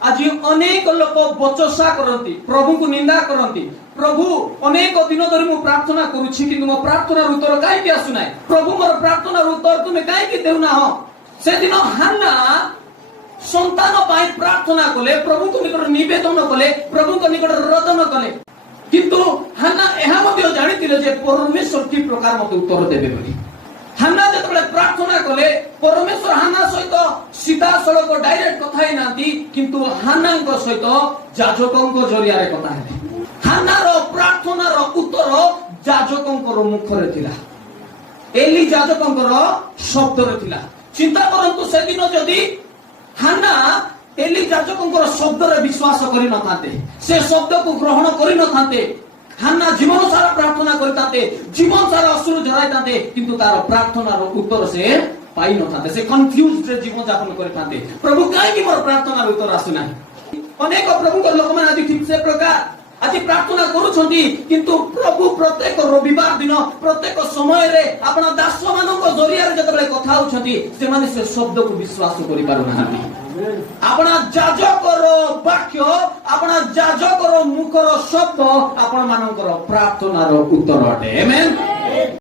आज अनेक लोक बचसा करती, प्रभु को निंदा करती। प्रभु अनेक दिन धरी मु प्रार्थना करूछि किंतु मो प्रार्थना उत्तर काहे आसुना। प्रभु मोर प्रार्थना उत्तर तुमे काहे देउना हो। से दिन हान्ना संतान पाई प्रार्थना कले, प्रभु को निकट निवेदन कले, प्रभु को निकट रोदन कले, किंतु हान्ना एहा मध्ये जानिथिले जे परमेश्वर की प्रकार मते उत्तर देबे बोली। हान्ना जतबेले प्रार्थना कले परमेश्वर हान्ना सहित सीधा सड़क डायरेक्ट कथा ही नांती, किंतु हान्ना सहित याजकଙ୍କ जरिया रे कथा है। हान्नार प्रार्थनार उत्तर याजकଙ୍କର मुखरे थिला, एली याजकଙ୍କର शब्दरे थिला। चिंता करंतु से दिन जदी हान्ना एली याजकଙ୍କର शब्दरे विश्वास करि न थाते, से शब्द को ग्रहण करि न थाते, हान्ना जीवन सारा प्रार्थना करताते, जीवन सारा अश्रु झराइताते, किंतु तार प्रार्थनार उत्तर से पाई न थाते। से कंफ्यूज्ड रे जीवन यापन करताते। प्रभु काहे कि मोर प्रार्थनार उत्तर आसुना। अनेक प्रभु को लोक माने आदि ठीक से प्रकार आज प्रार्थना करूछंती, किंतु प्रभु प्रत्येक रविवार दिन प्रत्येक समय रे आपन दास मानक जरिया रे जतबेले कथा होछंती, से माने से शब्द को विश्वास करि पारु नाहांती। आपना याजकर वाक्य, आपना याजकर मुखर शब्द आपण मानकर प्रार्थनार उत्तर अटे। आमेन।